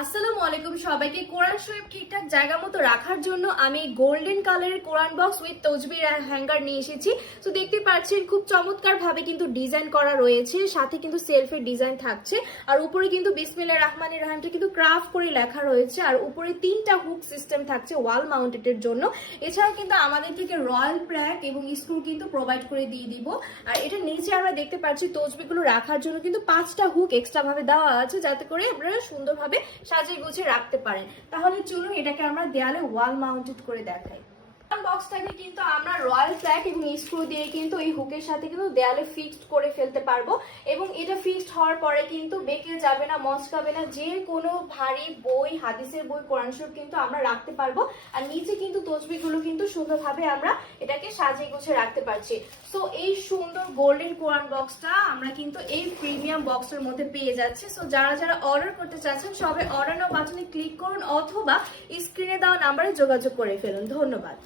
আসসালামু আলাইকুম সবাইকে। কোরআন শরীফ ঠিকঠাক জায়গা মতো রাখার জন্য আমি গোল্ডেন কালারের কোরআন বক্স উইথ তসবির আর হ্যাঙ্গার নিয়ে এসেছি। তো দেখতে পাচ্ছেন খুব চমৎকার ভাবে কিন্তু ডিজাইন করা রয়েছে, সাথে কিন্তু সেলফের ডিজাইন থাকছে, আর উপরে কিন্তু বিসমিল্লাহির রহমানির রহিমটা কিন্তু ক্রাফট করে লেখা রয়েছে, আর উপরে 3টা হুক সিস্টেম থাকছে ওয়াল মাউন্টেডের জন্য। এছাড়াও কিন্তু আমাদের থেকে রয়্যাল প্র্যাক এবং স্ক্রু কিন্তু প্রোভাইড করে দিয়ে দিব। আর এটা নিচে আমরা দেখতে পাচ্ছি তসবিগুলো রাখার জন্য কিন্তু 5টা হুক এক্সট্রা ভাবে দেওয়া আছে, যাতে করে আপনারা সুন্দরভাবে সাজিয়ে গুছিয়ে রাখতে পারেন। তাহলে চলুন এটাকে আমরা দেয়ালে ওয়াল মাউন্টেড করে দেখাই। বক্সটাকে কিন্তু আমরা রয়্যাল প্ল্যাক এবং স্ক্রু দিয়ে কিন্তু এই হুকের সাথে কিন্তু দেয়ালে ফিক্সড করে ফেলতে পারবো, এবং এটা ফিক্সড হওয়ার পরে কিন্তু বেঁকে যাবে না, মচকাবে না। যে কোনো ভারী বই, হাদিসের বই, কোরআন শরীফ কিন্তু আমরা রাখতে পারবো। আর নিচে কিন্তু তসবিহগুলো কিন্তু সুন্দরভাবে আমরা এটাকে সাজিয়ে গুছিয়ে রাখতে পারছি। সো এই সুন্দর গোল্ডেন কোরআন বক্সটা আমরা কিন্তু এই প্রিমিয়াম বক্সের মধ্যে পেয়ে যাচ্ছি। সো যারা যারা অর্ডার করতে চাচ্ছেন সবাই অর্ডার নাও বাটনে ক্লিক করুন, অথবা স্ক্রিনে দেওয়া নাম্বারে যোগাযোগ করে ফেলুন। ধন্যবাদ।